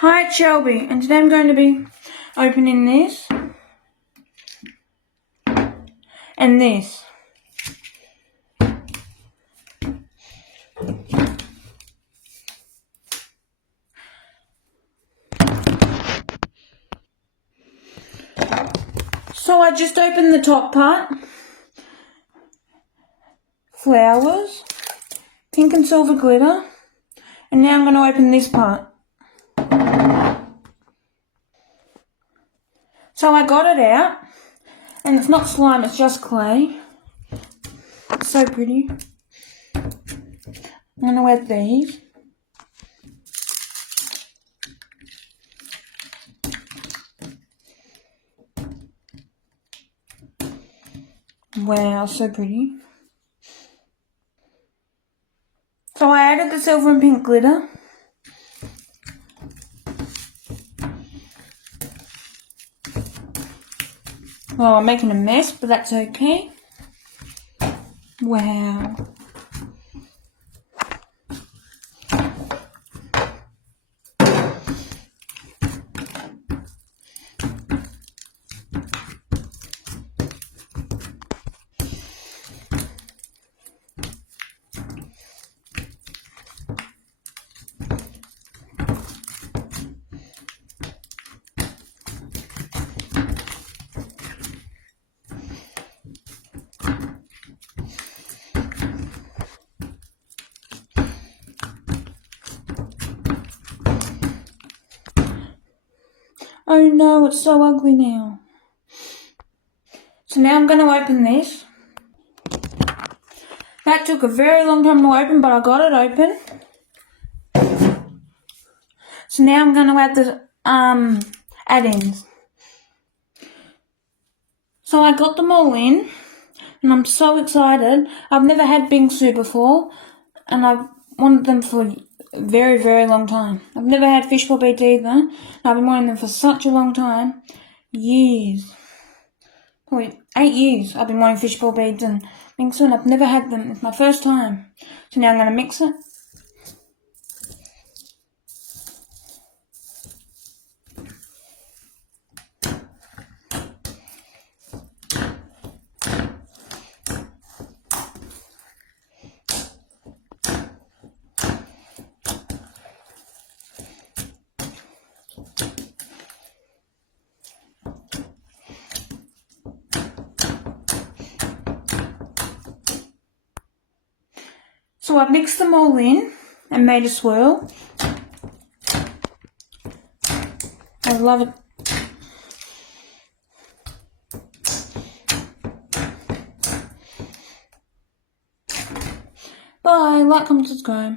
Hi, it's Shelby, and today I'm going to be opening this and this. So I just opened the top part, flowers, pink and silver glitter, and now I'm going to open this part. So I got it out, and it's not slime, it's just clay. It's so pretty. I'm going to add these. Wow, so pretty. So I added the silver and pink glitter. Well, I'm making a mess, but that's okay. Wow. Oh no, it's so ugly now. So now I'm going to open this. That took a very long time to open, but I got it open. So now I'm going to add the add-ins. So I got them all in, and I'm so excited. I've never had Bingsu before, and I've wanted them for a very, very long time. I've never had fishbowl beads either, and I've been wanting them for such a long time. Years. Probably 8 years I've been wanting fishbowl beads and Bingsu, and I've never had them. It's my first time. So now I'm going to mix it. So I've mixed them all in and made a swirl. I love it. Bye, like, comment, subscribe.